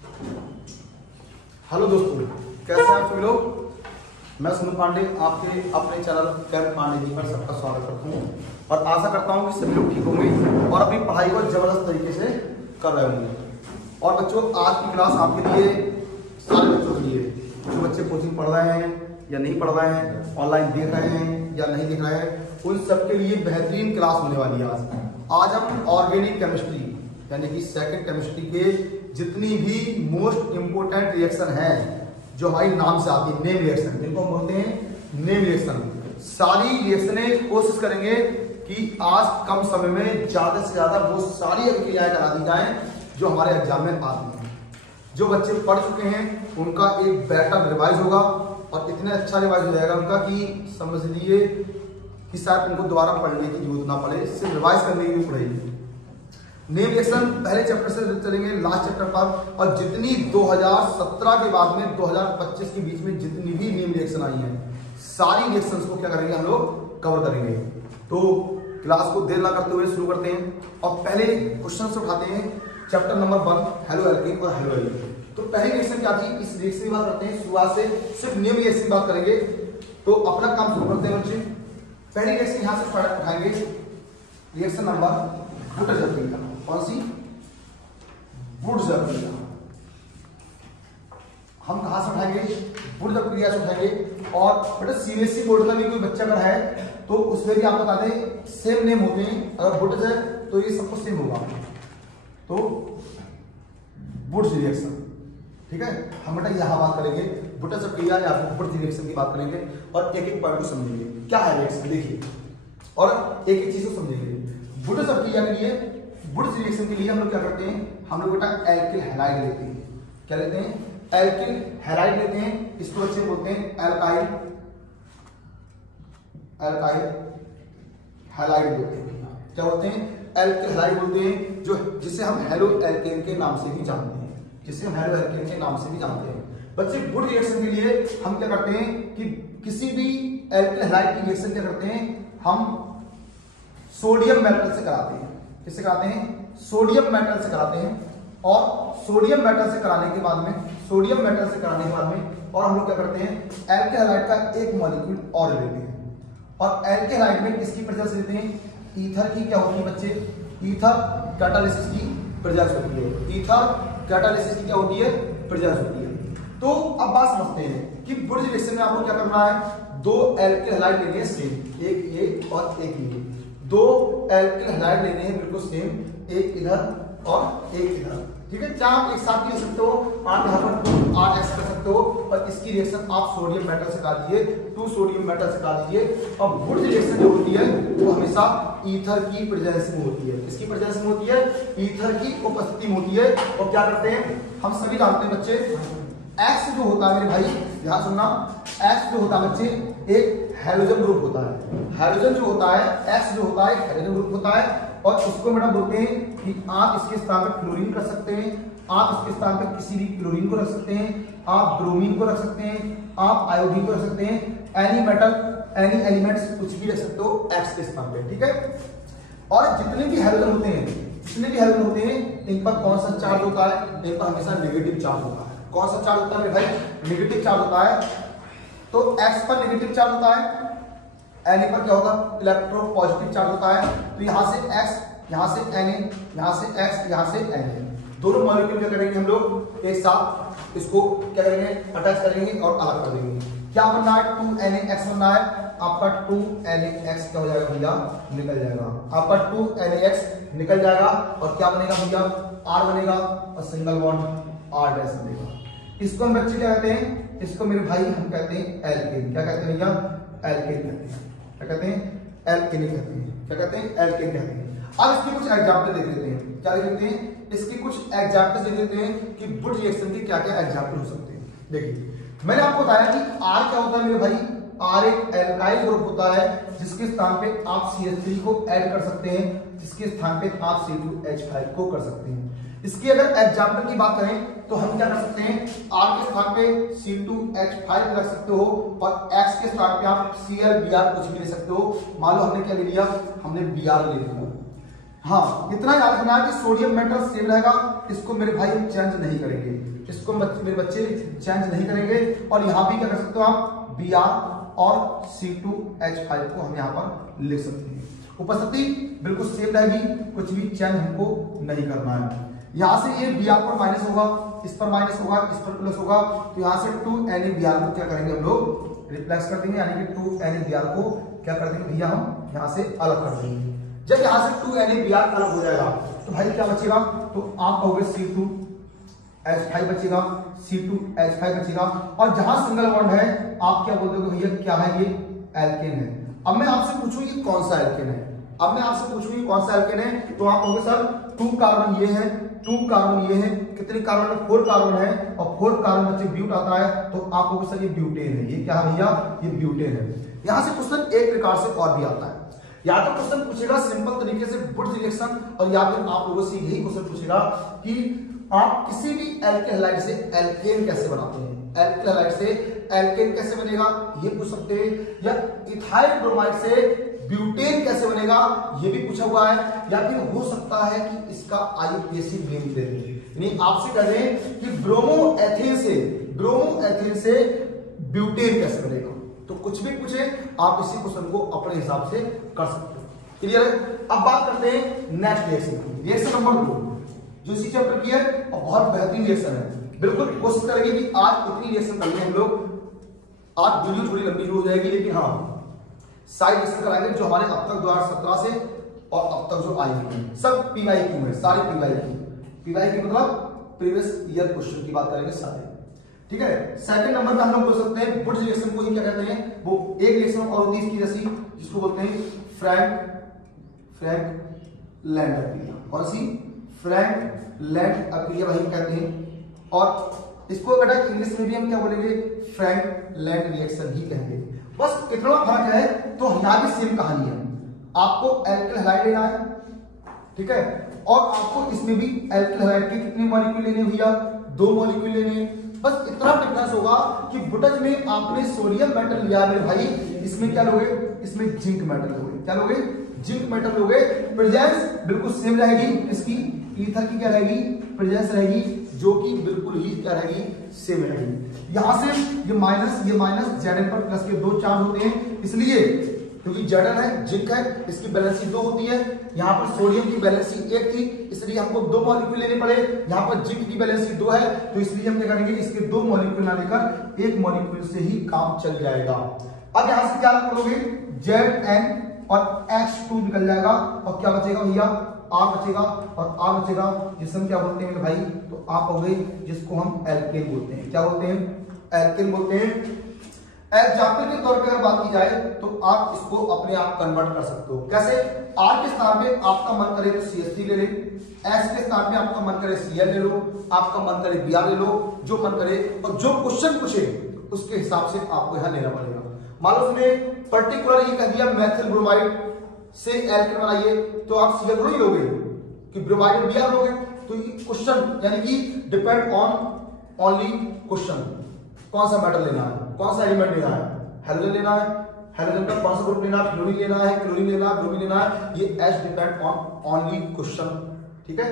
Hello दोस्तों, कैसे हैं आप सभी लोग। मैं सुनील पांडे आपके अपने चैनल कैप्टन पांडे जी पर सबका स्वागत करता हूँ और आशा करता हूँ कि सभी लोग ठीक होंगे और अपनी पढ़ाई को जबरदस्त तरीके से कर रहे होंगे। और बच्चों, आज की क्लास आपके लिए, सारे बच्चों के लिए, जो बच्चे कोचिंग पढ़ रहे हैं या नहीं पढ़ रहे हैं, ऑनलाइन देख रहे हैं या नहीं देख रहे हैं, उन सबके लिए बेहतरीन क्लास होने वाली है। आज हम ऑर्गेनिक केमिस्ट्री यानी कि सेकंड केमिस्ट्री के जितनी भी मोस्ट इंपोर्टेंट रिएक्शन है जो हमारी नाम से आती है, नेम रिएक्शन, जिनको हम बोलते हैं नेम रिएक्शन, सारी रिएक्शनें कोशिश करेंगे कि आज कम समय में ज्यादा से ज्यादा वो सारी अभिक्रियाएं करा दी जाएं जो हमारे एग्जाम में आती हैं। जो बच्चे पढ़ चुके हैं उनका एक बेटर रिवाइज होगा और इतना अच्छा रिवाइज हो जाएगा उनका कि समझ लीजिए कि शायद उनको दोबारा पढ़ने की जरूरत ना पड़े, सिर्फ रिवाइज करने की पड़ेगी। नेम रिएक्शन पहले चैप्टर से चलेंगे लास्ट चैप्टर पर, और जितनी 2017 के बाद में 2025 के बीच में जितनी भी नेम रिएक्शन आई हैं, सारी रिएक्शंस को क्या करेंगे, हम लोग कवर करेंगे। तो क्लास को देर ना करते हुए शुरू करते हैं और पहले क्वेश्चन से उठाते हैं चैप्टर नंबर 1, हेलो एल्केन और हेलो एल्केन। तो पहली रिएक्शन क्या थी, इस रिएक्शन की बात करते हैं। शुरुआत से सिर्फ नेम रिएक्शन की बात करेंगे तो अपना काम शुरू करते हैं बच्चे। पहली रिएक्शन यहां से प्रोडक्ट उठाएंगे, रिएक्शन नंबर बुटज़-अल्कीन। कौन सी? बुटज़-अल्कीन। हम कहां से उठाएंगे? बुटज़-अल्कीन से उठाएंगे। और बेटा सीबीएसई बोर्ड का भी कोई बच्चा अगर है तो उसमें भी आप बता दें सेम नेम होते हैं। अगर बुटज़ है तो ये सब कुछ सेम होगा, तो बुटज़ रिएक्शन, ठीक है। हम बेटा यहां बात करेंगे बुटज़-अल्कीन या बुटज़ रिएक्शन की बात करेंगे और एक एक पॉइंट को समझेंगे क्या है रिएक्शन, देखिए, और एक एक चीज को समझेंगे। बुटज़-अल्कीन के लिए, बुटज़ रिएक्शन के लिए हम लोग क्या करते हैं, हम लोग बेटा एल्किल हैलाइड लेते हैं। क्या लेते हैं? एल्किल हैलाइड लेते हैं। इसको बच्चे बोलते हैं एल्काइल, एल्काइल हैलाइड बोलते हैं। क्या बोलते हैं? एल्किल हैलाइड बोलते हैं, जो जिसे हम हेलो एल्केन के नाम से भी जानते हैं, जिसे हम हेलो एल्केन के नाम से भी जानते हैं। बच्चे बुट रिएक्शन के लिए हम क्या करते हैं कि किसी भी एल्किल हैलाइड की रिएक्शन क्या करते हैं, हम सोडियम मेटल से कराते हैं। किससे कराते हैं? सोडियम मेटल से कराते हैं। और सोडियम मेटल से कराने के बाद में, सोडियम मेटल से कराने के बाद में और हम लोग क्या करते हैं, एल्किल हैलाइड का एक मॉलिक्यूल और लेते हैं। और एल्किल हैलाइड में किसकी प्रेजेंस लेते हैं? ईथर की क्या होती है बच्चे? ईथर कैटालिसिस की प्रेजेंस होती है। ईथर कैटालिसिस की क्या होती है? प्रेजेंस होती है। तो अब बात समझते हैं कि बुटज़ रिएक्शन में आपको क्या करना है, दो एल्किल हैलाइड लेने हैं सेम, एक ये और एक ये। दो एल्किल हैलाइड लेने हैं बिल्कुल सेम, एक इधर और एक इधर, ठीक है। चाहे आप एक साथ भी ले सकते हो, आप यहाँ पर 2RX कर सकते हो और इसकी रिएक्शन आप सोडियम मेटल से करा दीजिए, 2 सोडियम मेटल से करा दीजिए। और बुटज़ रिएक्शन जो होती है वो हमेशा ईथर की प्रेजेंस में होती है। किसकी प्रेजेंस में होती है? ईथर की उपस्थिति में होती है। और क्या करते हैं, हम सभी जानते हैं बच्चे, X जो होता है मेरे भाई, ध्यान सुनना, X जो होता है बच्चे एक हैलोजन ग्रुप होता है। हैलोजन जो होता है, X जो होता है हैलोजन ग्रुप होता है। और इसको मैडम बोलते हैं कि आप इसके स्थान पर क्लोरीन कर सकते हैं, आप इसके स्थान पर किसी भी क्लोरीन को रख सकते हैं, आप ब्रोमीन को रख सकते हैं, आप आयोडीन को रख सकते हैं, एनी मेटल, एनी एलिमेंट्स कुछ भी रख सकते हो X के स्थान पे, ठीक है। और जितने भी हैलोजन होते हैं, जितने भी हैलोजन होते हैं, इन पर कौन सा चार्ज होता है? इन पर हमेशा नेगेटिव चार्ज होता है। कौन सा चार्ज होता है मेरे भाई? नेगेटिव चार्ज होता है। तो X पर नेगेटिव चार्ज होता है, Na पर क्या होगा? इलेक्ट्रो पॉजिटिव चार्ज होता है। तो यहां से X, यहां से Na, यहां से X, यहां से Na, दोनों मॉलिक्यूल क्या करेंगे हम लोग एक साथ, इसको क्या करेंगे, अटैच करेंगे और अलग कर देंगे। क्या बनना है? 2NaX बनना है। आपका 2NaX क्या हो जाएगा भैया? निकल जाएगा। आपका 2NaX निकल जाएगा और क्या बनेगा भैया? R बनेगा और सिंगल बॉन्ड R डैश बनेगा। इसको हम बच्चे क्या कहते हैं? इसको मेरे भाई हम कहते हैं एल्केन। क्या कहते हैं भैया? एल्केन कहते हैं। क्या कहते हैं? एल्केन कहते हैं। क्या कहते हैं? एल्केन कहते हैं। अब इसके कुछ एग्जाम्पल देख लेते हैं। क्या देख लेते हैं? इसके कुछ एग्जाम्पल देख लेते हैं कि बुटज़ रिएक्शन के क्या क्या एग्जाम्पल हो सकते हैं। देखिए, मैंने आपको बताया कि R क्या होता है मेरे भाई? R एक एल्काइल ग्रुप होता है जिसके स्थान पे आप CH3 को ऐड कर सकते हैं, जिसके स्थान पे आप C2H5 को कर सकते हैं। इसकी अगर एग्जाम्पल की बात करें तो हम क्या कर सकते हैं, R के स्थान पे C2H5 रख सकते हो और X के स्थान पे आप Cl Br कुछ भी ले सकते हो। मान लो हमने क्या ले लिया, हमने Br ले लिया। हाँ, इतना याद रखना है कि सोडियम मेटल सेम रहेगा, इसको मेरे भाई चेंज नहीं करेंगे, इसको मेरे बच्चे चेंज नहीं करेंगे। और यहाँ भी क्या कर सकते हो आप, Br और C2H5 को हम यहाँ पर लिख सकते हैं। उपस्थिति बिल्कुल सेम रहेगी, कुछ भी चेंज हमको नहीं करना है। यहाँ से ये Br पर माइनस होगा, इस पर माइनस होगा, इस पर प्लस होगा, तो यहाँ से 2NaBr को क्या करेंगे हम लोग, रिप्लेस कर देंगे, यानी कि 2NaBr को क्या कर देंगे भैया, हम यहाँ से अलग कर देंगे। जब यहाँ से 2NaBr अलग हो जाएगा तो भाई क्या बचेगा, तो आप कहोगे C2H5 बचेगा, C2H5 बचेगा। और जहां सिंगल बॉन्ड है आप क्या बोल दोगे भैया, क्या है ये, एल्केन है। अब मैं आपसे पूछूं ये कौन सा एल्केन है, अब मैं आपसे पूछूं ये कौन सा एल्केन है, तो आप कहोगे सर 2 कार्बन ये है, 2 कार्बन ये है, कितने कार्बन है, 4 कार्बन है, और 4 कार्बन बच्चे ब्यूट आता है, तो आप कहोगे सर ये ब्यूटेन है। ये क्या है भैया, ये ब्यूटेन है। यहां से क्वेश्चन एक प्रकार से और भी आता है, या तो क्वेश्चन पूछेगा सिंपल तरीके से वुड्स रिएक्शन, और या फिर आप लोगों से यही क्वेश्चन पूछेगा कि आप किसी भी एल्केन हैलाइड से एल्केन कैसे बनाते हैं, एल्केन हैलाइड से एल्केन कैसे बनेगा ये पूछ सकते हैं, या इथाइल ब्रोमाइड से ब्यूटेन कैसे बनेगा ये भी पूछा हुआ है, या फिर हो सकता है कि इसका आईयूपीएससी मेन दे दे, यानी आपसे कह रहे हैं कि ब्रोमोएथेन से ब्यूटेन कैसे बनेगा। तो कुछ भी पूछे आप इसी क्वेश्चन को अपने हिसाब से कर सकते हो। क्लियर है। अब बात करते हैं नेक्स्ट रिएक्शन की, रिएक्शन नंबर 2 जो इसी चैप्टर की है और बहुत बेहतरीन रिएक्शन है। बिल्कुल कोशिश करेंगे कि आज इतनी रिएक्शन कर लें हम लोग, आज वीडियो थोड़ी लंबी हो जाएगी, लेकिन हाँ साइड रिएक्शन कराएंगे जो हमारे अब तक 2017 से और अब तक जो आई है सब PYQ है, सारी PYQ मतलब प्रीवियस ईयर क्वेश्चन की बात करेंगे सारे, ठीक है। सेकंड नंबर पे हम लोग बोल सकते हैं वुड्स रिएक्शन को ही क्या कहते हैं, वो एक रिएक्शन और होती है इसकी जैसी, जिसको बोलते हैं फ्रैंक लैंड अप्रिया, कौन सी, फ्रैंक लैंड अप्रिया वही कहते हैं। और इसको बेटा इंग्लिश में भी हम क्या बोलेंगे, फ्रैंक लैंड रिएक्शन ही कहेंगे। बस कितना फर्क है, तो यहाँ भी सेम कहानी है, आपको एल्केन हैलाइड लेना है, ठीक है, और आपको इसमें भी एल्केन हैलाइड के कितने मॉलिक्यूल लेने भैया, 2 मॉलिक्यूल लेने हैं। बस इतना डिफरेंस होगा कि बुटज में आपने सोडियम मेटल लिया है भाई, इसमें क्या लोगे, इसमें जिंक मेटल लोगे, क्या लोगे, जिंक मेटल लोगे। प्रेजेंस बिल्कुल सेम रहेगी, इसकी ईथर की क्या रहेगी, प्रेजेंस रहेगी, जो कि बिल्कुल ही क्या रहेगी, सेम रहेगी। यहां से ये माइनस Zn पर प्लस के 2 चार्ज होते हैं, इसलिए क्योंकि Zn है, जिंक है, इसकी वैलेंसी 2 होती है। यहाँ पर सोडियम की वैलेंसी 1 थी, इसलिए हमको 2 मॉलिक्यूल लेने पड़े। यहाँ पर जिंक की वैलेंसी 2 है, तो इसलिए हम क्या करेंगे, इसके 2 मॉलिक्यूल ना लेकर 1 मॉलिक्यूल से ही काम चल जाएगा। अब यहाँ से क्या करोगे, Zn और H2 निकल जाएगा, और क्या बचेगा भैया, R बचेगा, और R बचेगा जिसे हम क्या बोलते हैं भाई, तो आप हो गए जिसको हम एल्केन बोलते हैं, क्या बोलते हैं, एल्केन बोलते हैं। एग्जाम्पल के तौर पे अगर बात की जाए तो आप इसको अपने आप कन्वर्ट कर सकते हो, कैसे, R के स्थान पे आपका मन करे तो CH3 ले ले, S के स्थान पे आपका मन करे Cl ले लो, आपका मन करे Br ले लो, जो मन करे, और जो क्वेश्चन पूछे उसके हिसाब से आपको यहाँ लेना पड़ेगा। मान लो उसने पर्टिकुलर ये कह दिया मैथिल ब्रोमाइड से एल्केन बनाइए, तो आप Cl थोड़ी लोगे कि ब्रोमाइड Br लोगे, तो ये क्वेश्चन यानी कि डिपेंड ऑन ओनली क्वेश्चन, कौन सा मेटल लेना है, कौन सा एलिमेंट लेना है, हेलोजन लेना है, हेलोजन का कौन सा ग्रुप लेना है, फ्लोरीन लेना है, क्लोरीन लेना है, ब्रोमीन लेना है, ये H depend on only question, ठीक है।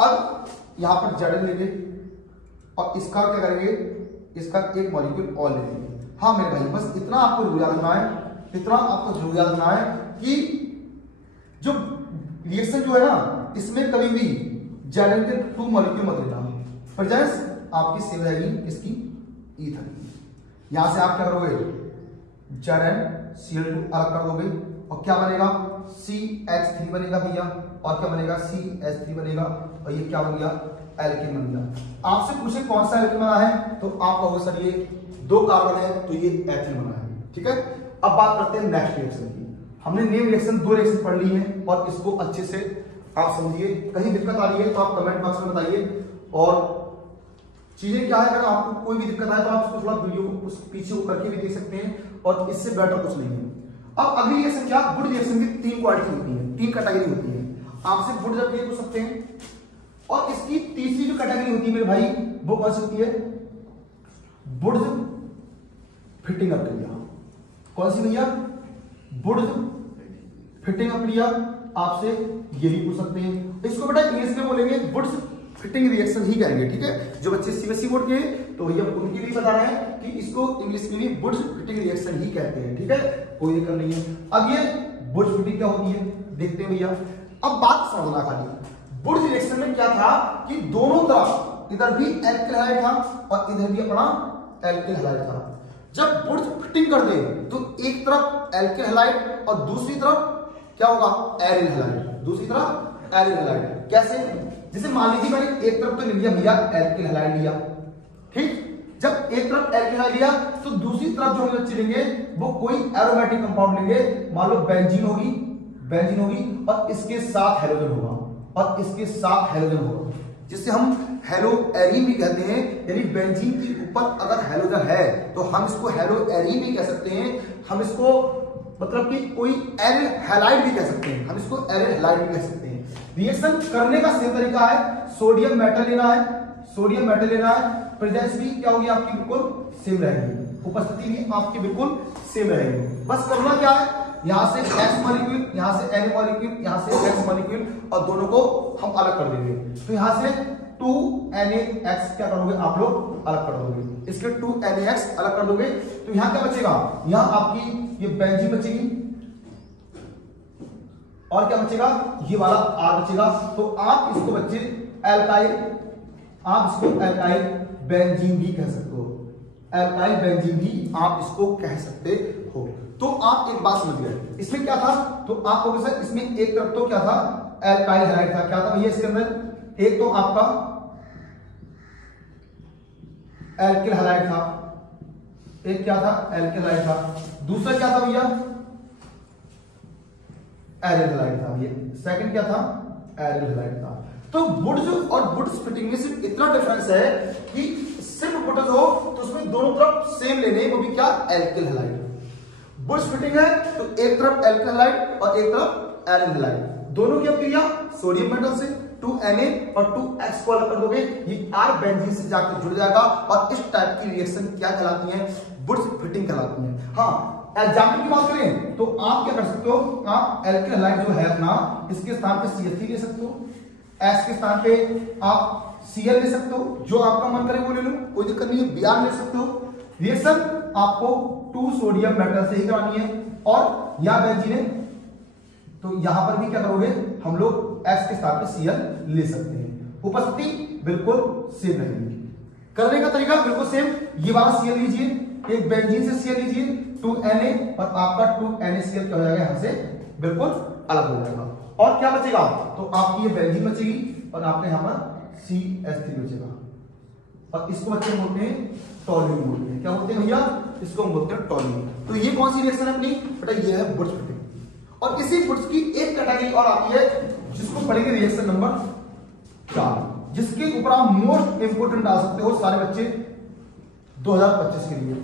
अब यहाँ पर Zn लेंगे और इसका क्या करेंगे, इसका 1 मॉलिक्यूल और ले लेंगे। हाँ मेरे भाई, बस इतना आपको जरूर याद रखना है, इतना आपको जरूर याद रखना है कि जो रिएक्शन जो है ना, इसमें कभी भी Zn के 2 मॉलिक्यूल मत लेना, प्रेजेंस आपकी सेम रहेगी इसकी ईथर। यहां से आप क्या करोगे, Zn Cl2 अलग कर दोगे, और क्या बनेगा, CH3 बनेगा भैया, और क्या बनेगा, CH3 बनेगा, और ये क्या बन गया, एल्केन बन गया। आपसे पूछे कौन सा एल्केन बना है, तो आप कहोगे सर ये 2 कार्बन है, तो ये एथेन बना है, ठीक है। अब बात करते हैं नेक्स्ट रिएक्शन की। हमने नेम रिएक्शन 2 रिएक्शन पढ़ ली है, और इसको अच्छे से आप समझिए। कहीं दिक्कत आ रही है तो आप कमेंट बॉक्स में बताइए, और चीजें क्या है, अगर आपको कोई भी दिक्कत आए तो आप उसको थोड़ा वीडियो को उस पीछे को करके भी देख सकते हैं, और इससे बेटर कुछ नहीं है। अब अगली रिएक्शन क्या, वुड रिएक्शन की 3 क्वालिटी होती है, 3 कैटेगरी होती है। आपसे वुड जब ये पूछ सकते हैं, और इसकी तीसरी जो कैटेगरी होती है मेरे भाई, वो कौन सी होती है, वुड फिटिंग अप्रिया। कौन सी भैया, वुड फिटिंग अप्रिया। आपसे ये भी पूछ सकते हैं। इसको बेटा इंग्लिश में बोलेंगे वुड्स फिटिंग रिएक्शन ही कहेंगे, ठीक है। जो बच्चे सीबीएसई बोर्ड के हैं तो भैया उनके लिए बता रहे हैं कि इसको इंग्लिश में भी वुड्स फिटिंग रिएक्शन ही कहते हैं, ठीक है, कोई दिक्कत नहीं है। अब ये वुड्स फिटिंग क्या होती है देखते हैं भैया। अब बात समझना खाली, वुड्स रिएक्शन में क्या था कि दोनों तरफ इधर भी एल्किल हैलाइड था और इधर भी अपना एल्किल हैलाइड था। जब वुड्स फिटिंग कर दे तो एक तरफ एल्किल हैलाइड और दूसरी तरफ क्या होगा, एरिल हैलाइड, दूसरी तरफ एरिल हैलाइड। कैसे, जैसे मान लीजिए मैंने एक तरफ तो ले लिया भैया एल्किल हैलाइड लिया, ठीक। जब एक तरफ एल्किल हैलाइड लिया तो दूसरी तरफ जो हम बच्चे लेंगे वो कोई एरोमेटिक कंपाउंड लेंगे, मान लो बेंजीन होगी, बेंजीन होगी और इसके साथ हैलोजन होगा और इसके साथ हैलोजन होगा, जिसे हम हेलो एरीन भी कहते हैं। यानी बेंजीन के ऊपर अगर हैलोजन है तो हम इसको हेलो एरीन भी कह सकते हैं। हम इसको मतलब कि कोई एरिल हैलाइड भी कह सकते हैं, हम इसको एरिल हैलाइड भी कह सकते हैं। रिएक्शन करने का सेम तरीका है, सोडियम मेटल लेना है, सोडियम मेटल लेना है, प्रेजेंस भी क्या होगी आपकी बिल्कुल सेम रहेगी, उपस्थिति भी आपकी बिल्कुल सेम रहेगी। बस करना क्या है, यहां से S मॉलिक्यूल, यहां से N मॉलिक्यूल, यहां से X मॉलिक्यूल और दोनों को हम अलग कर देंगे। तो यहां से 2NaX क्या करोगे आप लोग अलग कर दोगे, इसके 2NaX अलग कर दोगे तो यहां क्या बचेगा, यहां आपकी ये बेंजीन बचेगी और क्या बचेगा, ये वाला R बचेगा। तो आप इसको बच्चे एल्काइल, आप इसको एल्काइल बेंजीन भी कह सकते हो, एल्काइल बेंजीन भी आप इसको कह सकते हो। तो आप एक बात समझ गए, इसमें क्या था, तो आप लोगों से इसमें एक तरफ तो क्या था एल्काइल हैलाइड था, क्या था भैया इसके अंदर, एक तो आपका एल्किल हैलाइड था, एक क्या था एल्किल हैलाइड था, दूसरा क्या था भैया एरिल हैलाइड था, ये सेकंड क्या था एरिल हैलाइड था। तो वुड्स और वुड्स फिटिंग में सिर्फ इतना डिफरेंस है कि सिर्फ वुड्स हो तो उसमें दोनों तरफ सेम लेने, वो भी क्या एल्किल हैलाइड। वुड्स फिटिंग है तो एक तरफ एल्किल हैलाइड और एक तरफ एरिल हैलाइड, दोनों की क्रिया सोडियम मेटल से 2Na और 2X को अलग कर दोगे, ये R बेंजीन से जाकर जुड़ जाएगा और इस टाइप की रिएक्शन क्या कहलाती है, वुड्स फिटिंग कहलाती है। हाँ, एग्जाम्पल की बात करें तो आप क्या कर सकते हो, आप एल्किल हैलाइड जो है अपना, इसके स्थान पे CH3 ले सकते हो, S के स्थान पे आप Cl ले सकते हो, जो आपका मन करे वो ले लो, कोई दिक्कत नहीं है, Br ले सकते हो। रिएक्शन आपको 2 सोडियम मेटल से ही करानी है और यहां बेंजीन है तो यहां पर भी क्या करोगे, हम लोग S के स्थान पे Cl ले सकते हैं, उपस्थिति बिल्कुल सेम रहेगी। करने का तरीका बिल्कुल सेम, ये वाला Cl लीजिए, एक बेंजीन से Cl लीजिए 2Na और आपका 2NaCl क्या हो जाएगा, यहां से बिल्कुल अलग हो जाएगा। और क्या बचेगा, तो आपकी ये बेंजीन बचेगी और आपके यहां पर CH3 बचेगा और इसको बच्चे बोलते हैं टॉल्यूइन बोलते हैं। क्या बोलते हैं भैया, इसको हम बोलते हैं टॉल्यूइन। तो ये कौन सी रिएक्शन है अपनी बेटा, ये है वुड्स फिटिंग। और इसी वुड्स की एक कैटेगरी और आती है जिसको पढ़ेंगे रिएक्शन नंबर 4, जिसके ऊपर आप मोस्ट इंपोर्टेंट डाल सकते हो सारे बच्चे 2025 के लिए।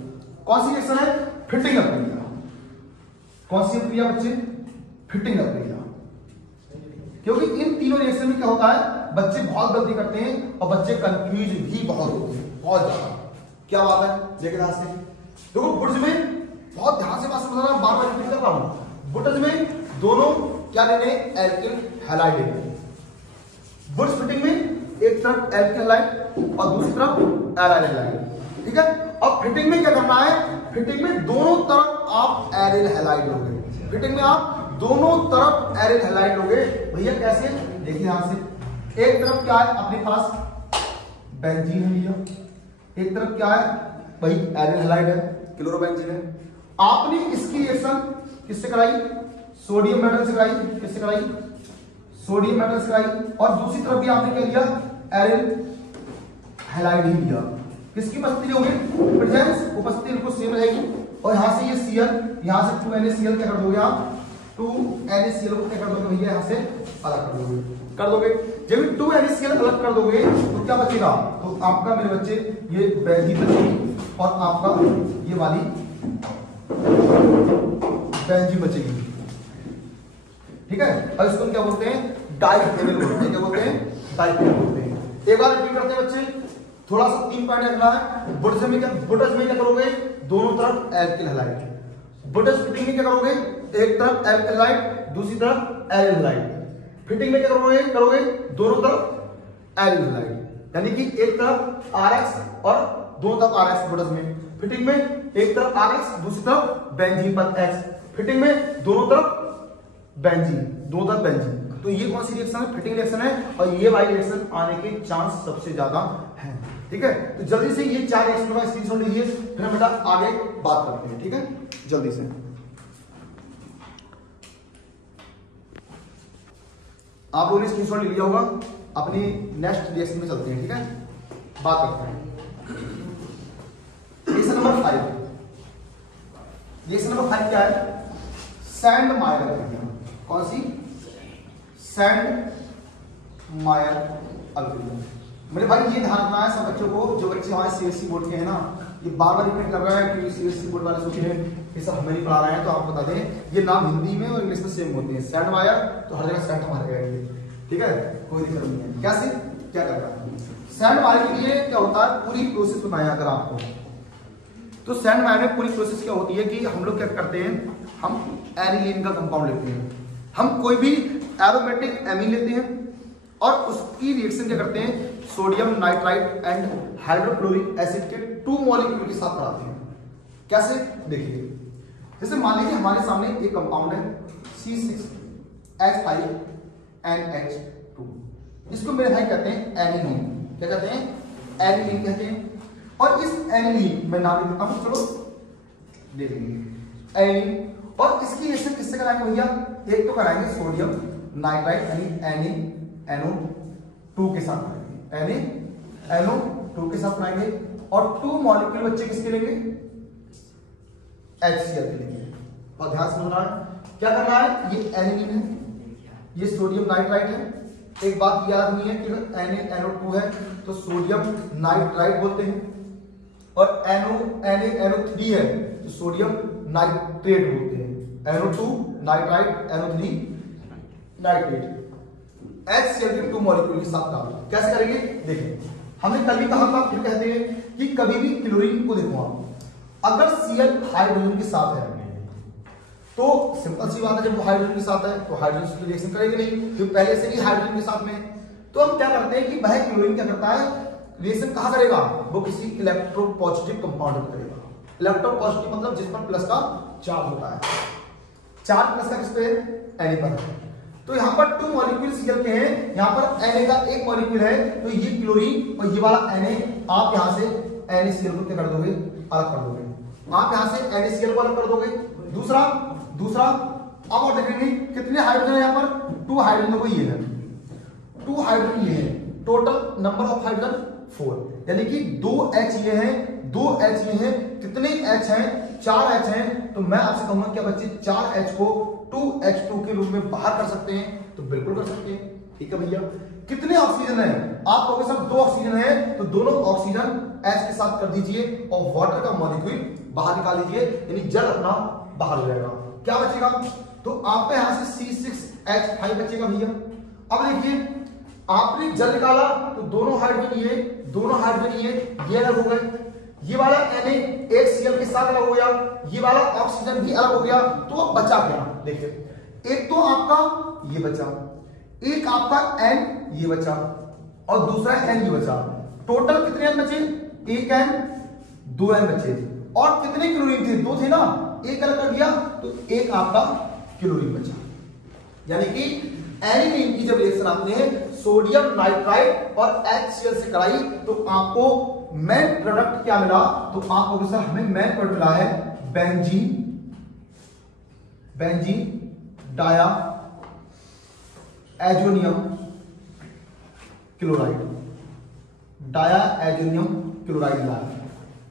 कौन सी रिएक्शन है, फिटिंग अप। कौन सी क्रिया बच्चे, फिटिंग अप क्रिया। क्योंकि इन तीनों रिएक्शन में क्या होता है, बच्चे बहुत गलती करते हैं और बच्चे कंफ्यूज भी बहुत होते हैं, बहुत ज्यादा। क्या बात है, देखिए ध्यान से देखो, वुड्स में बहुत ध्यान से बात समझना, बार बार रिपीट कर रहा हूं। वुड्स में दोनों क्या लेने, एल्किल हैलाइड लेने। वुड्स फिटिंग में एक तरफ एल्किल हैलाइड और दूसरी तरफ एराइल हैलाइड, ठीक है। अब फिटिंग में क्या करना है, फिटिंग में दोनों तरफ आप एरिल हैलाइड लोगे, फिटिंग में आप दोनों तरफ एरिल हैलाइड लोगे। भैया कैसे, देखिए यहां से एक तरफ क्या है अपने पास बेंजीन है भैया, एक तरफ क्या है भाई एरिल हैलाइड है, क्लोरोबेंजीन है। आपने इसकी रिएक्शन किससे कराई, सोडियम मेटल से कराई, किससे कराई, सोडियम मेटल से कराई। और दूसरी तरफ भी आपने क्या लिया, एरिल हैलाइड ही लिया। किसकी उपस्थिति लोगे, प्रेजेंस, उपस्थिति इनको सेम रहेगी। और यहां से ये Cl, यहां से 2NaCl क्या कर दोगे आप, 2NaCl को क्या कर दोगे भैया, यहां से अलग कर दोगे। जब 2NaCl अलग कर दोगे तो क्या बचेगा, तो आपका मेरे बच्चे ये बेंजीन बचेगी और आपका ये वाली बेंजीन बचेगी, ठीक है। और इसको क्या बोलते हैं, डाइफेनल बोलते हैं। क्या बोलते हैं, डाइफेनल बोलते हैं। एक बार रिपीट करते हैं बच्चे, थोड़ा सा 3 पॉइंट रखना है। वुड्स में क्या करोगे, दोनों तरफ एल्किल हैलाइड। वुड्स फिटिंग में क्या करोगे, एक तरफ एल्किल हैलाइड दूसरी तरफ एरियल हैलाइड। फिटिंग में क्या करोगे दोनों तरफ एरियल हैलाइड, यानी कि एक तरफ RX और दोनों तरफ RX बोटस में। फिटिंग में एक तरफ RX दूसरी तरफ बेंजीन पर X। फिटिंग में दोनों तरफ बेंजीन। तो ये कौन सी रिएक्शन है? फिटिंग रिएक्शन है, और ये वाली रिएक्शन आने के चांस सबसे ज्यादा है। ठीक है, तो जल्दी से ये 4 रिएक्शन का स्क्रीनशॉट लीजिए, फिर हम बेटा आगे बात करते हैं। ठीक है, जल्दी से आप लोगों ने स्क्रीनशॉट ले लिया होगा। अपनी नेक्स्ट रिएक्शन में चलते हैं। ठीक है, बात करते हैं रिएक्शन नंबर 5। रिएक्शन नंबर 5 क्या है? सैंडमायर अल्केन। कौन सी? सैंडमायर अल्केन। मेरे भाई ये ध्यान रखना है सब बच्चों को, जो बच्चे हमारे CSC बोर्ड के हैं ना, ये बार बार रिपीट कर रहा है कि CSC बोर्ड वाले सोचे ये सब हमें नहीं पढ़ा रहे हैं, तो आपको बता दें ये नाम हिंदी में और इंग्लिश में सेम होते हैं। सैंडमायर तो हर जगह सैंड मारेगा ये, ठीक है, कोई दिक्कत नहीं है। कैसे क्या कर रहा है? सैंडमायर के लिए क्या होता है, पूरी प्रोसेस बताया अगर आपको, तो सैंडमायर में पूरी प्रोसेस क्या होती है कि हम लोग क्या करते हैं, हम एनिलीन का कंपाउंड लेते हैं, हम कोई भी एरोमेटिक एमीन लेते हैं और उसकी रिएक्शन क्या करते हैं, sodium nitrite and hydrochloric acid के 2 मॉलिक्यूल के साथ बनाते हैं। कैसे देखिए, जैसे मान लीजिए हमारे सामने एक कंपाउंड है C6H5NH2, इसको मेरे भाई कहते हैं एनिलीन। क्या कहते हैं? एनिलीन कहते हैं। और इस एनिलीन मैं नाम लिखता हूं, चलो देख लेंगे एनिलीन। और इसकी रिएक्शन किससे कराएंगे भैया? एक तो कराएंगे सोडियम नाइट्राइट यानी NaNO2 के साथ कराएंगे, NaNO2 के साथ बनाएंगे, और 2 मॉलिक्यूल बच्चे किसके लेंगे? HCl के लेंगे। और ध्यान से समझना है क्या करना है, ये एनिलीन है, ये सोडियम नाइट्राइट है। एक बात याद नहीं है कि NaNO2 है तो सोडियम नाइट्राइट बोलते हैं, और NaNO3 है तो सोडियम नाइट्रेट बोलते हैं। NO2 nitrite, NO3 nitrate. HCl के 2 मॉलिक्यूल के साथ डालो। कैसे करेंगे देखिए, हमने कल भी कहा था, फिर कहते हैं कि कभी भी क्लोरीन को देखो आप, अगर Cl हाइड्रोजन के साथ है तो सिंपल सी बात है, जब वो हाइड्रोजन के साथ है तो हाइड्रोजन से रिएक्शन करेंगे नहीं, क्योंकि पहले से ही हाइड्रोजन के साथ में। तो हम क्या करते हैं कि वह क्लोरीन क्या करता है, रिएक्शन कहां करेगा, वो किसी इलेक्ट्रोपॉजिटिव कंपाउंड करेगा। इलेक्ट्रोपॉजिटिव मतलब जिस पर प्लस का चार्ज होता है, चार्ज प्लस का किस पे है, Na पर है। तो यहाँ पर 2 मॉलिक्यूल Cl के हैं, यहाँ पर Na का 1 मॉलिक्यूल है, तो ये क्लोरीन और ये वाला Na, आप यहाँ से NaCl को क्या कर दोगे, अलग कर दोगे। आप यहाँ से NaCl को अलग कर दोगे। दूसरा अब और देखेंगे कितने हाइड्रोजन है यहाँ पर, 2 हाइड्रोजन को ये है, 2 हाइड्रोजन ये है, टोटल नंबर ऑफ हाइड्रोजन 4, यानी कि 2 H ये हैं, 2 H ये हैं, कितने H हैं, 4 H हैं। तो मैं आपसे कहूंगा क्या बच्चे 4 H को 2H2 के रूप में बाहर कर सकते हैं, तो बिल्कुल कर सकते हैं। ठीक है भैया, कितने ऑक्सीजन है, आप कहोगे सब 2 ऑक्सीजन है, तो दोनों ऑक्सीजन H के साथ कर दीजिए और वाटर का मॉलिक्यूल बाहर निकाल लीजिए, यानी जल अपना बाहर हो जाएगा। क्या बचेगा, तो आपका यहां से C6H5 बचेगा भैया। अब देखिए आपने जल निकाला तो दोनों हाइड्रोजन ये अलग हो गए, ये वाला Na एक Cl के साथ अलग हो गया, ये वाला ऑक्सीजन भी अलग हो गया। तो अब बचा क्या, देखिए एक तो आपका ये बचा, एक आपका N ये बचा, और दूसरा N ये बचा। टोटल कितने N बचे, 1 N 2 N बचे। और कितने क्लोरीन थे, 2 थे ना, एक अलग कर दिया तो एक आपका क्लोरीन बचा। यानी कि एनिलीन की जब रिएक्शन आपने सोडियम नाइट्राइट और HCl से कराई तो आपको मेन प्रोडक्ट क्या मिला, तो आपको सर हमें मेन प्रोडक्ट मिला है बेंजीन डाया एजोनियम क्लोराइड, मिला है।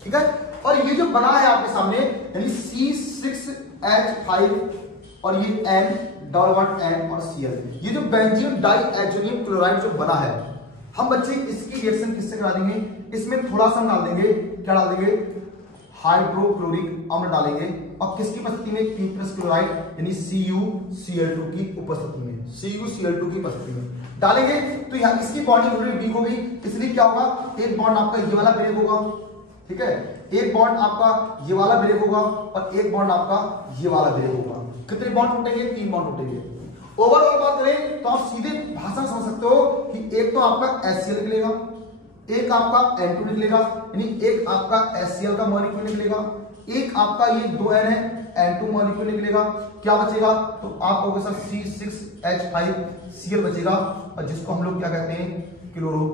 ठीक है, और ये जो बना है आपके सामने यानी C6H5 और ये N और Cl, ये जो बेंजीन डाइएजोनियम क्लोराइड जो बना है, हम बच्चे इसकी रिएक्शन किससे करा देंगे, इसमें थोड़ा सा डाल देंगे, क्या डाल देंगे, हाइड्रोक्लोरिक अम्ल डालेंगे, और किसकी उपस्थिति में, P+ क्लोराइड यानी CuCl2 की उपस्थिति में, CuCl2 की उपस्थिति में डालेंगे। तो यहाँ इसकी बॉन्डिंग थोड़ी वीक होगी, इसलिए क्या होगा, एक बॉन्ड आपका ये वाला ब्रेक होगा, ठीक है, एक बॉन्ड आपका ये वाला ब्रेक होगा और एक बॉन्ड आपका ये वाला ब्रेक होगा। कितने बॉन्ड टूटेंगे? 3 बॉन्ड टूटेंगे। ओवरऑल बात करें तो आप सीधे भाषा समझ सकते हो कि एक तो आपका HCl निकलेगा, एक आपका N2 निकलेगा, यानी एक आपका HCl का मॉलिक्यूल निकलेगा, एक आपका ये 2N है N2 मॉलिक्यूल निकलेगा। क्या बचेगा? तो आपका सर C6H5Cl बचेगा, और जिसको हम लोग क्या कहते हैं? क्लोरो,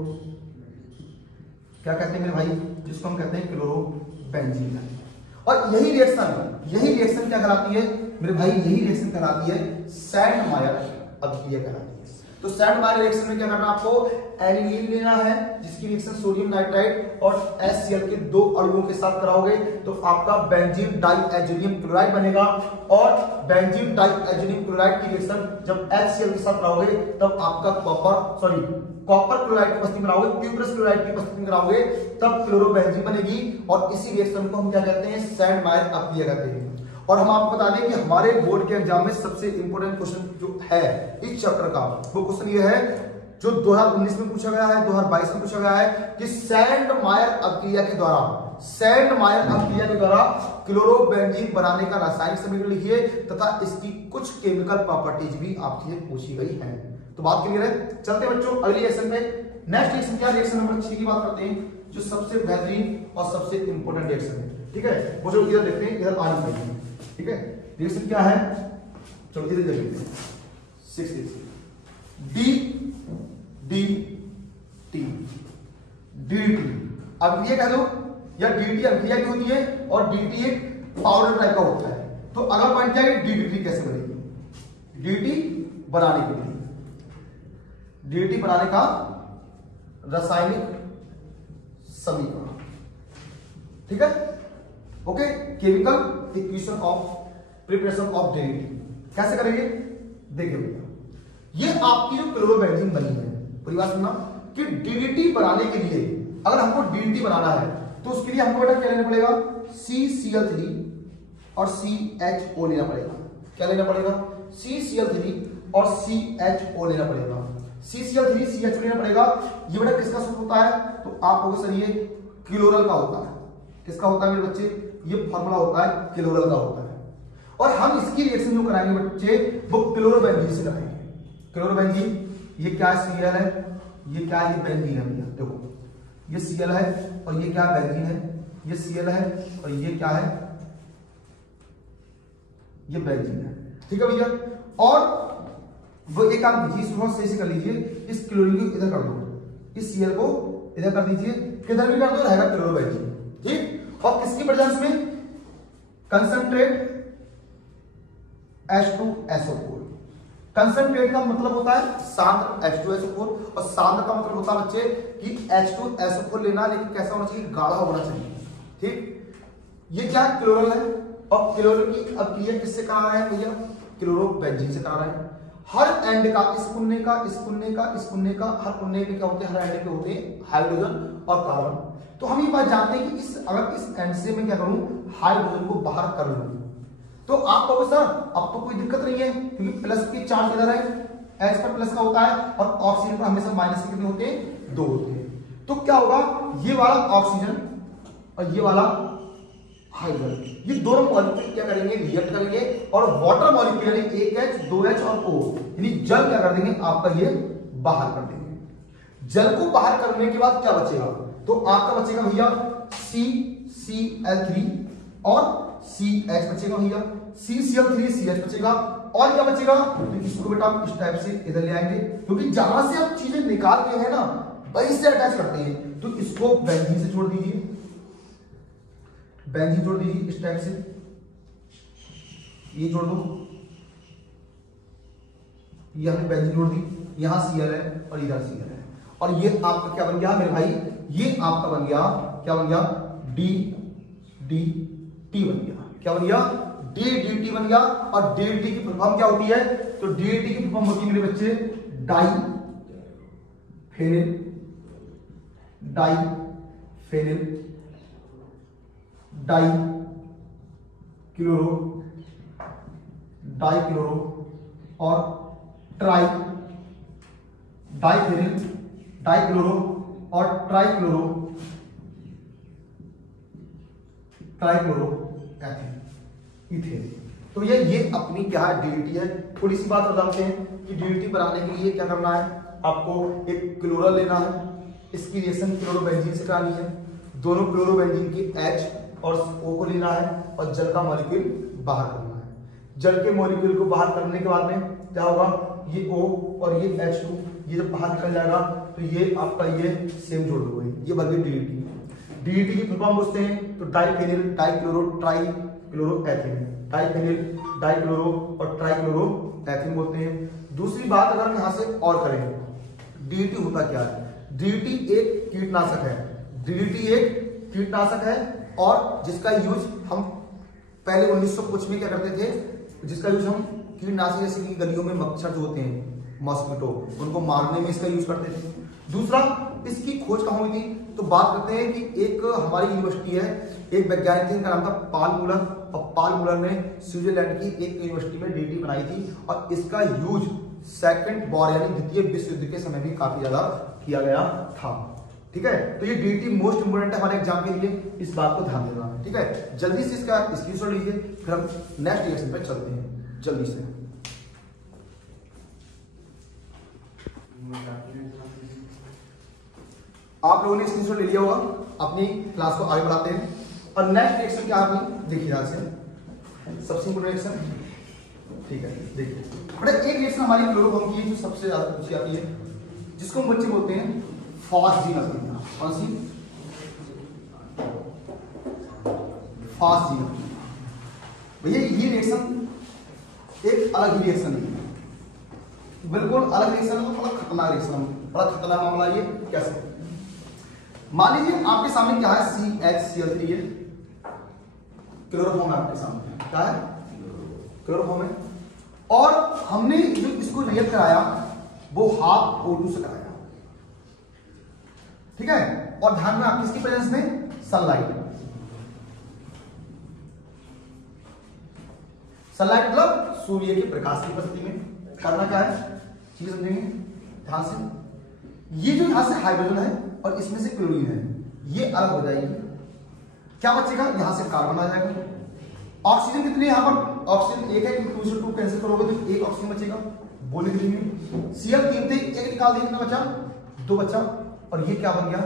क्या कहते हैं मेरे भाई? जिसको हम कहते हैं क्लोरोबेंजीन। और यही रिएक्शन क्या कहलाती है मेरे भाई? यही रिएक्शन कहलाती है सैंडमायर अभिक्रिया कहलाती है। तो सैंडमायर रिएक्शन में क्या करना है आपको? एनिलीन लेना है जिसकी रिएक्शन सोडियम नाइट्राइड और HCl के 2 अणुओं के साथ कराओगे तो आपका बेंजीन डाइएजोनियम क्लोराइड बनेगा, और बेंजीन डाइएजोनियम क्लोराइड की रिएक्शन जब HCl के साथ कराओगे तब आपका कॉपर क्लोराइड की उपस्थिति में कराओगे, क्यूप्रस क्लोराइड की उपस्थिति में कराओगे तब क्लोरोबेंजीन बनेगी। और इसी रिएक्शन को हम क्या कहते हैं? सैंडमायर अभिक्रिया कहते हैं। और हम आपको बता दें कि हमारे बोर्ड के एग्जाम में सबसे इंपॉर्टेंट क्वेश्चन जो है इस चैप्टर का, वो क्वेश्चन ये है जो 2019 में पूछा गया है, 2022 में पूछा गया है कि सैंडमायर अभिक्रिया के द्वारा क्लोरोबेंजीन बनाने का रासायनिक समीकरण लिखिए तथा इसकी कुछ केमिकल प्रॉपर्टीज भी आपसे पूछी गई है। तो बात क्लियर है? चलते हैं बच्चों अगली रिएक्शन पे। नेक्स्ट रिएक्शन क्या? रिएक्शन नंबर 6 की बात करते हैं, जो सबसे बेहतरीन और सबसे इंपॉर्टेंट रिएक्शन है। ठीक है, वो जो इधर देखते हैं, इधर आनी चाहिए। ठीक है, रिएक्शन क्या है? चलो इधर देखते हैं। 6 DDT। अब ये कह दो या DDT अभिक्रिया की होती है और DDT एक पाउडर टाइप का होता है। तो अगला पॉइंट क्या है? DDT कैसे बनेगी? DDT बनाने के लिए, DDT बनाने का रासायनिक समीकरण। ठीक है, okay. Chemical equation of preparation of DDT कैसे करेंगे? देखिए भैया, ये आपकी जो क्लोरोबेंजीन बनी है, पूरी बात सुनना कि DDT बनाने के लिए अगर हमको DDT बनाना है तो उसके लिए हमको बेटा क्या लेना पड़ेगा? CCl3 और CHO लेना पड़ेगा। क्या लेना पड़ेगा? CCl3 और CHO लेना पड़ेगा। CCl3 CHO लेना पड़ेगा। ये बेटा किसका सूत्र होता है? तो आप लोगों सर ये क्लोरल का होता है। किसका होता है मेरे बच्चे? ये फॉर्मूला होता है क्लोरल का होता है। और हम इसकी रिएक्शन जो कराएंगे बच्चे वो क्लोरोबेंजीन से कराएंगे। क्लोरोबेंजीन ये क्या Cl है, ये क्या है? ये बेंजीन है भैया। देखो ये Cl है और ये क्या बेंजीन है, ये Cl है और ये क्या है? ये बेंजीन है। ठीक है भैया, और वो एक काम कीजिए, इसको सही से कर लीजिए, इस क्लोरीन को इधर कर दो, इस Cl को इधर कर दीजिए, किधर भी कर दो रहेगा क्लोरोबेंजीन। ठीक, और किसकी प्रेजेंस में? Concentrate H2SO4। कंसंट्रेट का मतलब होता है सांद्र H2SO4 और सांद्र का मतलब होता है बच्चे कि H2SO4 लेना, लेकिन कैसा होना चाहिए? गाढ़ा होना चाहिए। ठीक, ये क्या क्लोरल है और क्लोरल की अभिक्रिया किससे करा रहा है भैया? क्लोरोबेंजीन से करा रहा है। हर एंड का इस कुन्ने का हर कुन्ने पे क्या होते हैं? हर एंड पे होते हैं हाइड्रोजन और कार्बन। तो हम ये बात जानते हैं कि अगर इस एंड से मैं क्या करूं? हाइड्रोजन को बाहर कर लूं तो आप कहोगे सर अब तो कोई दिक्कत नहीं है क्योंकि प्लस की चार्ज इधर है, H पर प्लस का होता है और ऑक्सीजन पर हमेशा माइनस के कितने होते हैं? 2 होते हैं। तो क्या होगा? ये वाला ऑक्सीजन और ये वाला हाइड्रोजन, ये दोनों मॉलिक्यूल क्या करेंगे? रिएक्ट करेंगे और वाटर मॉलिक्यूल यानी 1H 2H और O यानी जल क्या कर देंगे? आपका ये बाहर कर देंगे। जल को बाहर करने के बाद क्या बचेगा? तो आपका बचेगा भैया CCl3 और CH बचेगा भैया, CCl3 CH बचेगा। और क्या बचेगा? तो इसको बेटा हम इस टाइप से इधर ले आएंगे क्योंकि जहां से आप चीजें निकालते हैं ना वहीं से अटैच करते हैं। तो इसको बेंजीन से जोड़ दीजिए, बेंजीन जोड़ दीजिए इस टाइप से, ये जोड़ दो, ये हमने बेंजीन जोड़ दी, यहां Cl है और इधर Cl है। और ये आपका क्या बन गया मेरे भाई? ये आपका बन गया, क्या बन गया? DDT बन गया। क्या बन गया? DDT बन गया। और DDT की फुल फॉर्म क्या होती है? तो DDT की फुल फॉर्म होती है मेरे बच्चे डाइफेनिल डाइक्लोरो और डाइक्लोरो और ट्राइक्लोरो ट्राइक्लोरोएथेन, इथेन। तो ये अपनी क्या है, डीईटी है। थोड़ी सी बात बताते हैं कि डीईटी बनाने के लिए क्या करना है, आपको एक क्लोरल लेना है, इसकी रिएक्शन क्लोरोबेंजीन से करानी है, दोनों क्लोरोबेंजीन की H और O को लेना है और जल का मॉलिक्यूल बाहर करना है। जल के मॉलिक्यूल को बाहर करने के बाद में क्या होगा, ये O और ये H2 ये जब बाहर निकल जाएगा तो ये आपका ये सेम जोड़ दो, ये बन गई डीईटी। डीईटी की फुल फॉर्म पूछते हैं तो डाइफेनिल डाइक्लोरो ट्राइक्लोरोएथेन, डाइफेनिल डाइक्लोरो और ट्राइक्लोरोएथेन बोलते हैं। दूसरी बात अगर हम यहाँ से और करें, डीईटी होता क्या है, डीईटी एक कीटनाशक है, डीईटी एक कीटनाशक है और जिसका यूज हम पहले 1900 कुछ में क्या करते थे, जिसका यूज हम कीटनाशक जैसे कि गलियों में मच्छर जो होते हैं मॉस्किटो, उनको मारने में इसका यूज करते थे। दूसरा, इसकी खोज कहाँ हुई थी, तो बात करते हैं कि एक हमारी यूनिवर्सिटी है, एक वैज्ञानिक थे, इनका नाम था पाल मूलर, और पाल मूलर ने स्विट्जरलैंड की एक यूनिवर्सिटी में डीईटी बनाई थी और इसका यूज सेकंड वॉर यानी द्वितीय विश्व युद्ध के समय भी काफी ज्यादा किया गया था। ठीक है, तो ये डीईटी मोस्ट इंपोर्टेंट है हमारे एग्जाम के लिए, इस बात को ध्यान देना है। ठीक है, जल्दी से इसका स्क्रीनशॉट लीजिए, फिर हम नेक्स्ट रिएक्शन पे चलते हैं जल्दी से। आप लोगों ने स्क्रीनशॉट ले लिया होगा, अपनी क्लास को आगे बढ़ाते हैं। और नेक्स्ट रिएक्शन क्या आपने देखिए ध्यान से, सबसे इंपोर्टेंट रिएक्शन। ठीक है, देखिए बड़ा एक रिएक्शन हमारी क्लोरोफॉर्म की जो सबसे ज्यादा पूछी जाती है, जिसको बच्चे बोलते हैं फॉस्जीन अभिक्रिया। कौन सी? फॉस्जीन। भैया ये रिएक्शन एक अलग ही रिएक्शन है, बिल्कुल अलग रिएक्शन है, तो बड़ा खतरनाक रिएक्शन, बड़ा खतरनाक मामला। ये कैसे? मान लीजिए आपके सामने क्या है, CHCl3 है, क्लोरोफॉर्म है आपके सामने, क्या है? क्लोरोफॉर्म है, और हमने जो इसको रिएक्ट कराया वो हाफ O2 से कराया। ठीक है, और ध्यान में आप किसकी प्रेजेंस में, सनलाइट। सनलाइट मतलब सूर्य के प्रकाश की उपस्थिति में करना क्या है, चीज समझेंगे ध्यान से। ये जो यहां से हाइड्रोजन है और इसमें से क्लोरीन है, ये अलग हो जाएगी, क्या बचेगा, यहां से कार्बन आ जाएगा। ऑक्सीजन कितनी है यहां पर, ऑक्सीजन एक है, 2 से 2 कैंसिल करोगे तो एक ऑक्सीजन बचेगा, वो लिख देंगे। Cl3 थे, एक निकाल दिए, कितना बचा, 2 बचा, और ये क्या बन गया,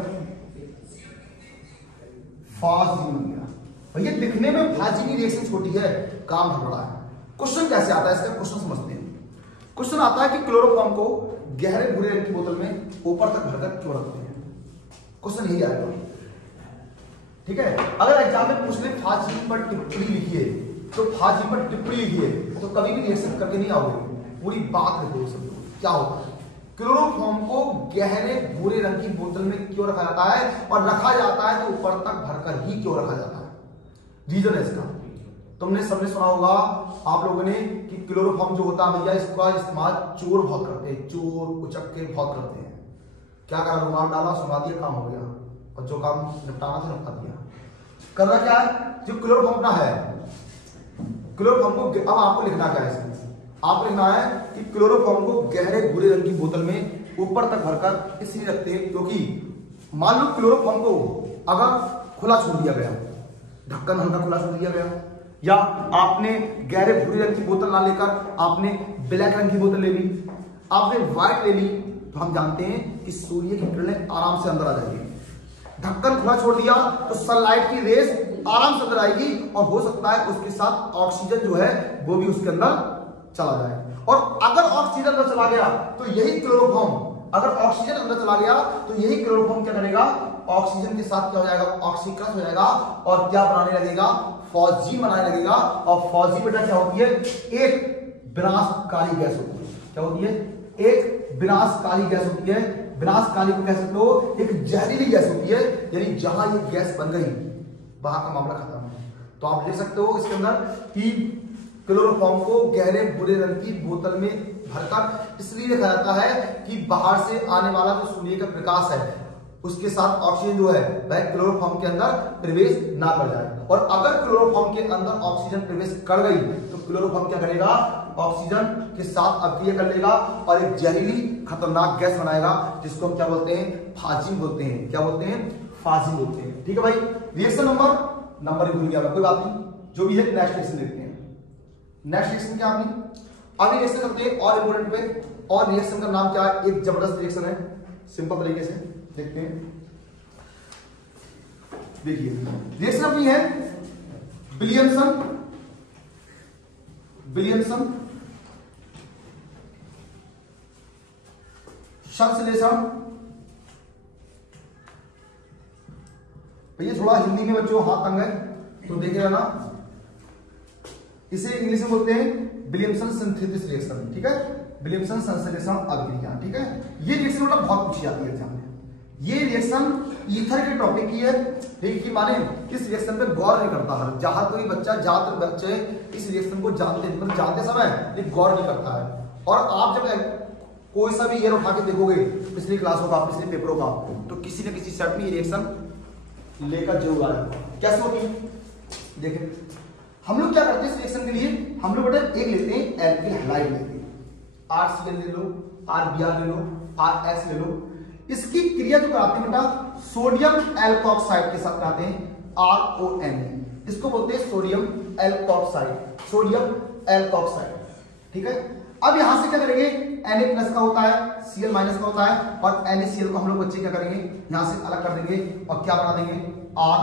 फॉस्जीन बन गया। भैया दिखने में फॉस्जीन की रिएक्शन छोटी है, काम बड़ा है। क्वेश्चन कैसे आता है, इसका क्वेश्चन समझते हैं। क्वेश्चन आता है कि क्लोरोफॉर्म को गहरे भूरे रंग की बोतल में ऊपर तक भरकर क्यों रखते हैं, क्वेश्चन यही आएगा। ठीक है, अगर एग्जाम में पूछ ले फॉस्जीन पर टिप्पणी लिखिए, तो फॉस्जीन पर टिप्पणी लिखिए, तो कभी भी रिएक्शन करके नहीं आओगे, पूरी बात लिखो। सब क्या होता है, क्लोरोफॉर्म को गहरे भूरे रंग की बोतल में क्यों रखा जाता है, और रखा जाता है तो ऊपर तक भरकर ही क्यों रखा जाता है, रीजन है इसका। तुमने सबने सुना होगा आप लोगों ने कि क्लोरोफॉर्म जो होता है भैया, इसका इस्तेमाल चोर बहुत करते हैं, चोर उचक्के बहुत करते हैं। क्या करा, रुमाल डाला, सुना दिया, काम हो गया, और जो काम निपटाना था निपटा दिया। करना क्या है, जो क्लोरोफॉर्म ना है, क्लोरोफॉर्म को अब आपको लिखना क्या है इसमें, आपको लिखना है कि क्लोरोफॉर्म को गहरे भूरे रंग की बोतल में ऊपर तक भरकर इसलिए रखते हैं क्योंकि मान लो क्लोरोफॉर्म को अगर खुला छोड़ दिया गया, ढक्कन हल्का खुला छोड़ दिया गया, या आपने गहरे भूरे रंग की बोतल ना लेकर आपने ब्लैक रंग की बोतल ले ली, आपने व्हाइट ले ली, तो हम जानते हैं कि सूर्य की किरणें आराम से अंदर आ जाएगी। ढक्कन खुला छोड़ दिया तो सनलाइट की रेस आराम से अंदर आएगी, और हो सकता है उसके साथ ऑक्सीजन जो है वो भी उसके अंदर चला जाए। और अगर ऑक्सीजन अंदर चला गया तो यही क्लोरोफॉर्म, अगर ऑक्सीजन अंदर चला गया तो यही क्लोरोफॉर्म क्या करेगा, ऑक्सीजन के साथ क्या हो जाएगा, ऑक्सीकृत हो जाएगा, और क्या बनाने लगेगा, फॉस्जीन बनाने लगेगा। और फॉस्जीन बेटा क्या होती है, एक विनाशकारी गैस होती है। क्या होती है, एक विनाशकारी गैस होती है। विनाशकारी को कह सकते हो एक जहरीली गैस होती है, यानी जहां ये गैस बन गई वहां का मामला खत्म है। तो आप लिख सकते हो इसके अंदर कि क्लोरोफॉर्म को गहरे भूरे रंग की बोतल में भरकर इसलिए रखा जाता है कि बाहर से आने वाला जो सूर्य का प्रकाश है उसके साथ ऑक्सीजन जो है वह क्लोरोफॉर्म के अंदर प्रवेश ना कर जाए। और अगर क्लोरोफॉर्म के अंदर ऑक्सीजन प्रवेश कर गई तो क्लोरोफॉर्म क्या करेगा, ऑक्सीजन के साथ अभिक्रिया कर लेगा और एक जहरीली खतरनाक गैस बनाएगा, जिसको हम क्या बोलते हैं, फॉस्जीन बोलते हैं। क्या बोलते हैं, फॉस्जीन बोलते हैं। ठीक है भाई, रिएक्शन नंबर नंबर भूल गया, कोई बात नहीं, जो भी है नेक्स्ट रिएक्शन देखते हैं। नेक्स्ट रिएक्शन क्या आपने अभी रिएक्शन करते हैं और इंपोर्टेंट पे, और रिएक्शन का नाम क्या है, एक जबरदस्त रिएक्शन है, सिंपल तरीके से देखते हैं। देखिए रिएक्शन अपनी है विलियमसन संश्लेषण। भैया थोड़ा हिंदी में बच्चों हाथ तंग है तो देखिएगा ना, इसे इंग्लिश में बोलते हैं विलियमसन सिंथेसिस रिएक्शन, ठीक है, विलियमसन संश्लेषण अभिक्रिया, ठीक है। ये रिएक्शन मतलब बहुत पूछी जाती है एग्जाम में। ये रिएक्शन ईथर के टॉपिक की है, ठीक है, माने इस रिएक्शन पे गौर नहीं करता है, जहां कोई बच्चा ज्यादातर बच्चे इस रिएक्शन को जानते समय लेकिन गौर नहीं करता है। और आप जब कोई सा भी ईयर उठा के देखोगे पिछली क्लासों का, पिछले पेपरों का, तो किसी न किसी सेट में ये रिएक्शन लेकर जरूर आएगा। कैसे होगी देखें, हम लोग क्या करते हैं इस रिएक्शन के लिए, हम लोग बेटा एक लेते हैं एल्किल हैलाइड लेते हैं, RCl ले लो, RBr ले लो, RS ले लो। इसकी क्रिया जो कराते हैं बेटा सोडियम एल्कोक्साइड के साथ कराते हैं, RONE, इसको बोलते हैं सोडियम एल्कोक्साइड, ठीक है। अब यहां से क्या करेंगे, Na+ का होता है, Cl- का होता है, और NaCl को हम लोग बच्चे क्या करेंगे यहां से अलग कर देंगे और क्या बना देंगे, R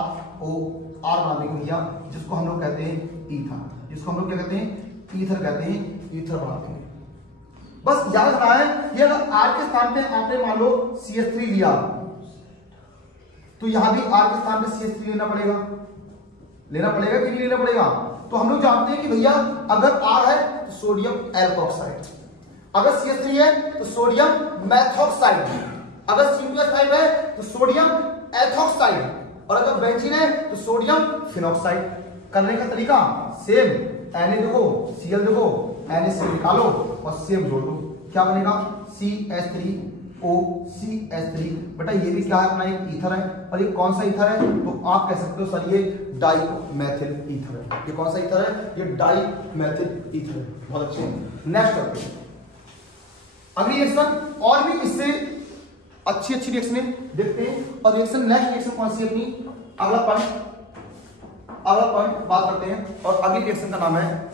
बना देंगे भैया, जिसको हम लोग कहते हैं ईथर, जिसको हम लोग क्या कहते हैं ईथर कहते हैं, ईथर बना देंगे। बस याद रखना है, ये अगर R के स्थान पे आपने मान लो CH3 लिया तो यहां भी R के स्थान पे CH3 लेना पड़ेगा कि नहीं लेना पड़ेगा। तो हम लोग जानते हैं कि भैया अगर R है तो सोडियम एल्कोक्साइड, अगर CH3 है तो सोडियम मेथोक्साइड, अगर C2H5 है तो सोडियम एथोक्साइड, और अगर बेंजीन है तो सोडियम फिनोक्साइड। करने का तरीका सेम, Na देखो, Cl देखो, NaCl निकालो और सेम जोड़ दो, क्या बनेगा CH3O CH3। बेटा ये भी क्या है, अपना एक ईथर है, और ये कौन सा ईथर है, तो आप कह सकते हो सर ये डाइमेथिल ईथर है। ये कौन सा ईथर है, ये डाइमेथिल ईथर है, बहुत अच्छे। नेक्स्ट करते हैं अगली रिएक्शन, और भी इससे अच्छी रिएक्शन देखते हैं। और रिएक्शन नेक्स्ट रिएक्शन कौन सी अपनी, अगला पॉइंट बात करते हैं। और अगली रिएक्शन का नाम है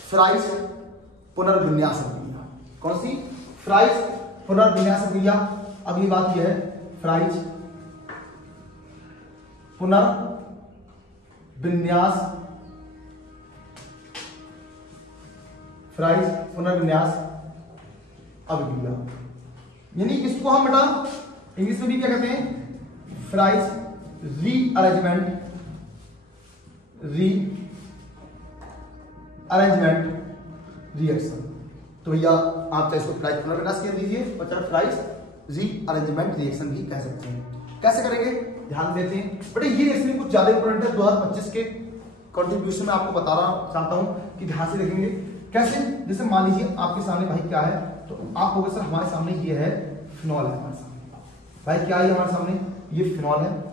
फ्राइज पुनर्विन्यास अभिक्रिया। कौन सी, फ्राइज पुनर्विन्यास अभिक्रिया। अगली बात यह है फ्राइज पुनर्विन्यास अभिक्रिया, यानी इसको हम बेटा इंग्लिश में भी क्या कहते हैं, फ्राइज रीअरेंजमेंट रिएक्शन। तो भैया आप चाहे इसको फ्राइज पुनर्विन्यास कह दीजिए और चाहे फ्राइज रीअरेंजमेंट रिएक्शन भी कह सकते हैं। कैसे करेंगे ध्यान देते हैं बेटा, ये रिएक्शन कुछ ज्यादा इंपॉर्टेंट है, 2025 के कंट्रीब्यूशन में आपको बताना चाहता हूं कि ध्यान से देखेंगे कैसे। जैसे मान लीजिए आपके सामने भाई क्या है, तो आप कहोगे सर हमारे सामने ये है फिनॉल है, हमारे सामने भाई क्या है हमारे सामने, ये फिनॉल है।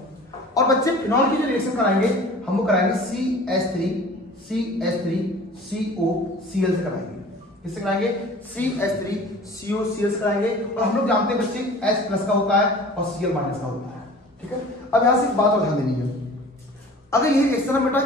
और बच्चे फिनॉल की जो रिएक्शन कराएंगे हम वो कराएंगे CH3COCl से कराएंगे। किससे कराएंगे, CH3COCl से कराएंगे। और हम लोग जानते हैं बच्चे H+ का होता है और Cl- का होता है, ठीक है। अब यहां से एक बात और ध्यान देनी है, अगर ये रिएक्शन है बेटा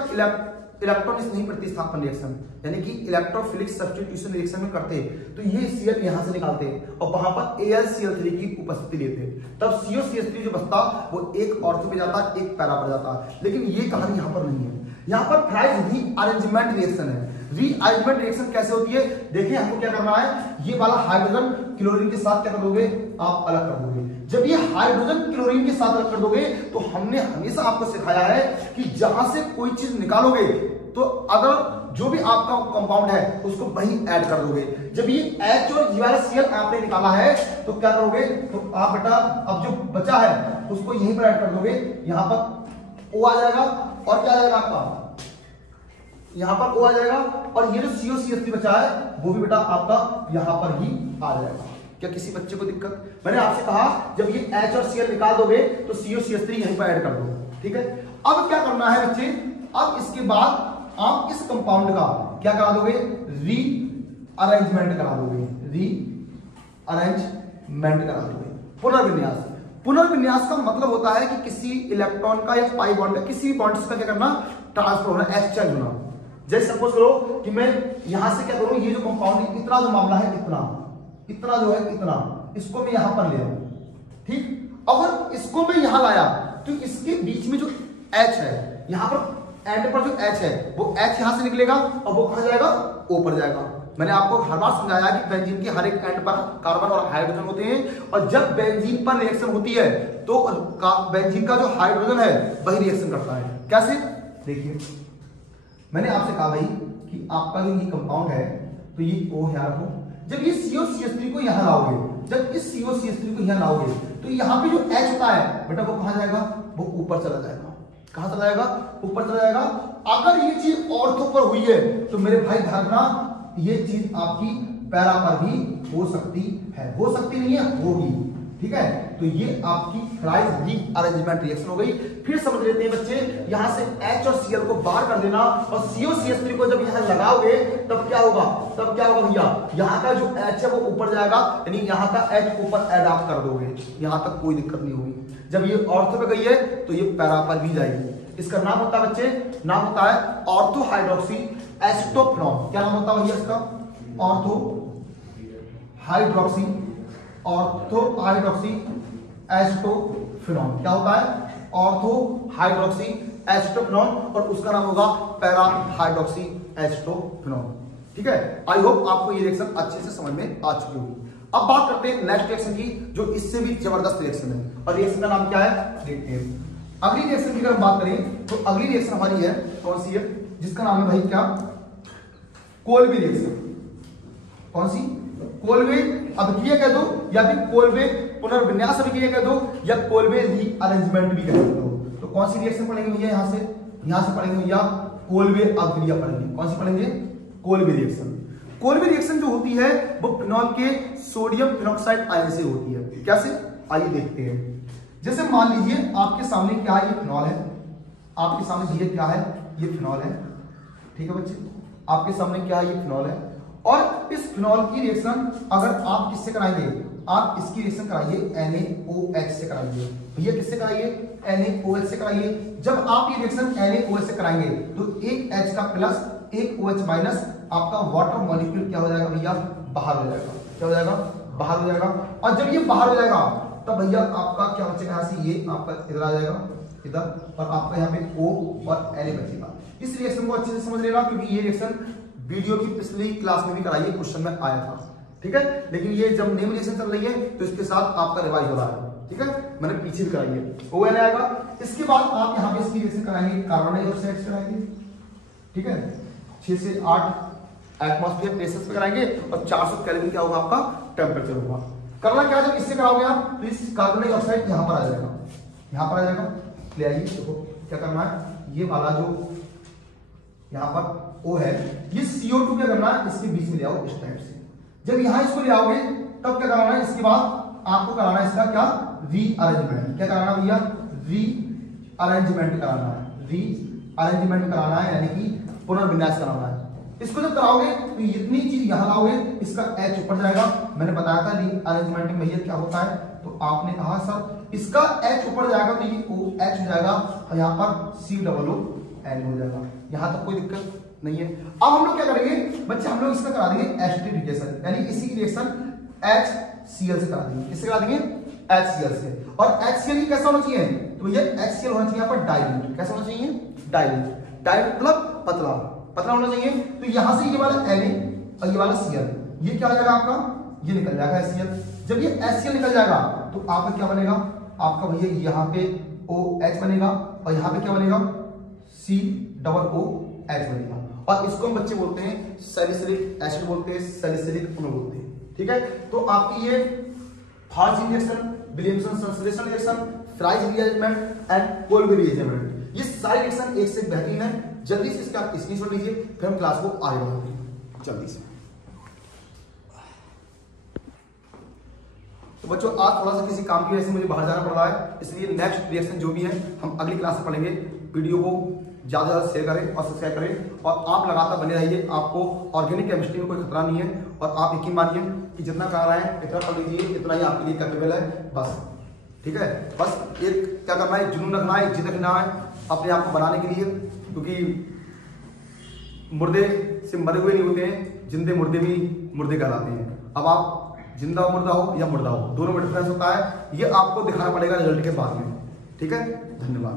इलेक्ट्रॉन स्नेही प्रतिस्थापन रिएक्शन, यानी कि इलेक्ट्रोफिलिक सब्स्टिट्यूशन रिएक्शन में करते हैं, तो ये Cl यहां से निकालते हैं और वहां पर AlCl3 की उपस्थिति लेते हैं, तब COCH3 जो बचता वो एक ऑर्थो पे जाता, एक पैरा पर जाता। लेकिन ये कहानी यहां पर नहीं है, यहां पर फ्राइज रीअरेंजमेंट रिएक्शन है। रीअरेंजमेंट रिएक्शन कैसे होती है, देखिए हमको क्या करना है, ये वाला हाइड्रोजन क्लोरीन के साथ क्या कर दोगे, आप अलग कर दोगे। जब ये हाइड्रोजन क्लोरीन के साथ अलग कर दोगे तो हमने हमेशा आपको सिखाया है कि जहां से कोई चीज निकालोगे तो अगर जो भी आपका कंपाउंड है उसको वहीं ऐड कर दोगे। जब ये H और Cl आपने निकाला है तो क्या करोगे, तो आप बेटा अब जो बचा है उसको यहीं पर ऐड कर दोगे, यहां पर O आ जाएगा और क्या आ जाएगा आपका, यहां पर O आ जाएगा, और ये जो COCH3 बचा है वो भी बेटा आपका यहां पर ही आ जाएगा। क्या किसी बच्चे को दिक्कत, मैंने आपसे कहा जब ये H और Cl निकाल दोगे तो COCH3 यहीं पर ऐड कर दो, ठीक है। अब क्या करना है बच्चे, अब इसके बाद आप इस कंपाउंड का क्या करा दोगे, रीअरेंजमेंट करा दोगे, पुनर्विन्यास। पुनर्विन्यास का मतलब होता है कि किसी इलेक्ट्रॉन का या पाई बॉन्ड का किसी बॉन्ड्स का क्या करना, ट्रांसफर होना, एक्सचेंज होना। जैसे सपोज करो कि मैं यहां से क्या करूं, ये जो कंपाउंड है, इतना जो मामला है, इतना जो है, इतना इसको मैं यहां पर ले आऊं, ठीक। अगर इसको मैं यहां लाया तो इसके बीच में जो H है, यहां पर एंड पर जो H है, वो H यहां से निकलेगा और वो कहां जाएगा, O पर जाएगा। मैंने आपको हर बार समझाया कि बेंजीन के हर एक एंड पर कार्बन और हाइड्रोजन होते हैं, और जब बेंजीन पर रिएक्शन होती है तो बेंजीन का जो हाइड्रोजन है वही रिएक्शन करता है। कैसे, देखिए मैंने आपसे कहा भाई कि आपका जो ये कंपाउंड है, तो ये O है आपको, जब ये COCH3 को यहां लाओगे, जब इस COCH3 को यहां लाओगे तो यहां पे जो H होता है बेटा, वो कहां जाएगा, वो ऊपर चला जाएगा। कहां चला जाएगा, ऊपर चला जाएगा। अगर ये चीज ऑर्थो पर हुई है तो मेरे भाई ध्यान रखना, ये चीज आपकी पैरा पर भी हो सकती है, हो सकती नहीं है, होगी, ठीक है। तो ये आपकी फ्राइज रीअरेंजमेंट रिएक्शन हो गई। फिर समझ लेते हैं बच्चे, यहां से H और Cl को बाहर कर देना, और COCH3 को जब यहां लगाओगे तब क्या होगा, भैया, यहां का जो H है वो ऊपर जाएगा, यानी यहां का H ऊपर एडॉप्ट कर दोगे, यहां तक कोई दिक्कत नहीं होगी। जब ये ऑर्थो पे गई है तो ये पैरा पर भी जाएगी। इसका नाम होता है बच्चे, नाम होता है ऑर्थो हाइड्रोक्सी एसिटोफिनॉल। क्या नाम होता है भैया इसका, ऑर्थो हाइड्रोक्सी एसिटोफिनॉल। क्या होता है, ऑर्थो हाइड्रोक्सी एसिटोफिनॉल, और उसका नाम होगा पैरा हाइड्रोक्सी एसिटोफिनॉल, ठीक है। आई होप आपको ये रिएक्शन अच्छे से समझ में आ चुकी होगी। अब बात करते हैं नेक्स्ट रिएक्शन की, जो इससे भी जबरदस्त रिएक्शन है, और रिएक्शन का नाम क्या है, देखते हैं। अगली रिएक्शन की अगर हम बात करें तो अगली रिएक्शन हमारी है, कौन सी है, जिसका नाम है भाई क्या, कोल्बे रिएक्शन। कौन सी, कोल्बे अभिक्रिया कह दो, या फिर कोल्बे पुनर्विन्यास अभिक्रिया कह दो, या कोल्बे रीअरेंजमेंट भी कह दो। तो कौन सी रिएक्शन पढ़ेंगे भैया, यहां से पढ़ेंगे भैया कोल्बे अभिक्रिया पढ़ेंगे। कौन सी पढ़ेंगे, कोल्बे रिएक्शन। कोल्बे रिएक्शन जो होती है वो फिनॉल के सोडियम फिनॉक्साइड आयन से होती है। कैसे, आइए देखते हैं। जैसे मान लीजिए आपके सामने क्या है, ये फिनॉल है, आपके सामने ये क्या है, ये फिनॉल है, ठीक है बच्चे, आपके सामने क्या है, ये फिनॉल है। और इस फिनॉल की रिएक्शन अगर आप किससे कराएंगे, आप इसकी रिएक्शन कराइए NaOH से कराइए। भैया किससे कराइए, NaOH से कराइए। जब आप ये रिएक्शन NaOH से कराएंगे तो एक H का प्लस एक OH माइनस आपका वाटर मॉलिक्यूल क्या हो जाएगा भैया, बाहर हो जाएगा। क्या हो जाएगा, बाहर हो जाएगा। और जब ये बाहर हो जाएगा तब भैया आपका क्या बचेगा, यहाँ से ये आपका इधर आ जाएगा, इधर, और आपका यहाँ पे O और Na बचेगा। इस रिएक्शन को अच्छे से समझ लेना, क्योंकि ये रिएक्शन वीडियो की पिछली क्लास में भी कराई, क्वेश्चन में आया था, ठीक है। लेकिन ये जब नेम रिएक्शन चल रही है तो इसके साथ आपका रिवाइज हो रहा है, ठीक है, मैंने पीछे भी कराई है। ON आएगा, इसके बाद आप यहाँ पे इसकी रिएक्शन कराएंगे कार्बन डाइऑक्साइड से कराएंगे, ठीक है, 6 से 8 एटमॉस्फेयर प्रेशर पे कराएंगे, और 400 केल्विन क्या होगा आपका टेम्परेचर होगा। करना क्या, जब इससे कराओगे आप तो इस कार्बन डाइऑक्साइड यहाँ पर आ जाएगा, यहाँ पर आ जाएगा। ले आइए, देखो क्या करना है, ये वाला जो यहाँ पर O है, ये CO2 क्या करना है, इसके बीच में ले आओ इस टाइप से। जब यहाँ इसको ले आओगे तब क्या कराना है, इसके बाद आपको कराना है इसका क्या, रीअरेंजमेंट। क्या कराना भैया, रीअरेंजमेंट कराना है, रीअरेंजमेंट कराना है, यानी कि पुनर्विन्यास कराना है। इसको जब कराओगे तो इतनी चीज यहां लाओगे, इसका H ऊपर जाएगा। मैंने बताया था रीअरेंजमेंट में भैया क्या होता है, तो आपने कहा सर इसका H ऊपर जाएगा तो ये OH हो जाएगा, और यहाँ पर COON हो जाएगा। यहां तक कोई दिक्कत नहीं है। अब हम लोग क्या करेंगे बच्चे, हम लोग इसका करा देंगे एस्टरीफिकेशन, यानी इसी की रिएक्शन HCl से करा देंगे। किससे करा देंगे, HCl से। और HCl कैसा होना चाहिए, तो ये HCl होना चाहिए यहाँ पर डाइल्यूट। कैसा होना चाहिए, डाइल्यूट। डाइल्यूट मतलब पतला, पतला होना चाहिए। तो यहां से ये वाला Na और ये वाला Cl, ये क्या हो जाएगा आपका, ये निकल जाएगा HCl। जब ये HCl निकल जाएगा तो आपका क्या बनेगा, आपका भैया यहाँ पे OH बनेगा, और यहाँ पे क्या बनेगा, COOH बनेगा। और इसको हम बच्चे बोलते हैं सैलिसिलिक एसिड बोलते हैं, सैलिसिलिक अम्ल बोलते हैं, ठीक है। तो आपकी ये फार्ज रिएक्शन, विलियमसन संश्लेषण reaction, fries rearrangement and Kolbe rearrangement, ये सारी रिएक्शन एक से बेहतरीन है। जल्दी से इसका स्क्रीनशॉट लीजिए, फिर हम क्लास को आगे बढ़ाते हैं जल्दी से। तो बच्चों आज थोड़ा सा किसी काम की वजह से मुझे बाहर जाना पड़ रहा है, इसलिए नेक्स्ट रिएक्शन जो भी है हम अगली क्लास में पढ़ेंगे। वीडियो को ज़्यादा से ज़्यादा शेयर करें और सब्सक्राइब करें, और आप लगातार बने रहिए। आपको ऑर्गेनिक केमिस्ट्री में कोई खतरा नहीं है, और आप यकीन मानिए कि जितना कर रहे हैं इतना पढ़ लीजिए, इतना ही आपके लिए कैपेबल है बस। ठीक है, बस एक क्या करना है, जुनून रखना है, जिद रखना है अपने आप को बनाने के लिए, क्योंकि मुर्दे से मरे हुए नहीं होते हैं, जिंदे मुर्दे भी मुर्दे कहलाते हैं। अब आप जिंदा मुर्दा हो या मुर्दा हो, दोनों में डिफरेंस होता है, ये आपको दिखाना पड़ेगा रिजल्ट के बाद में। ठीक है, धन्यवाद।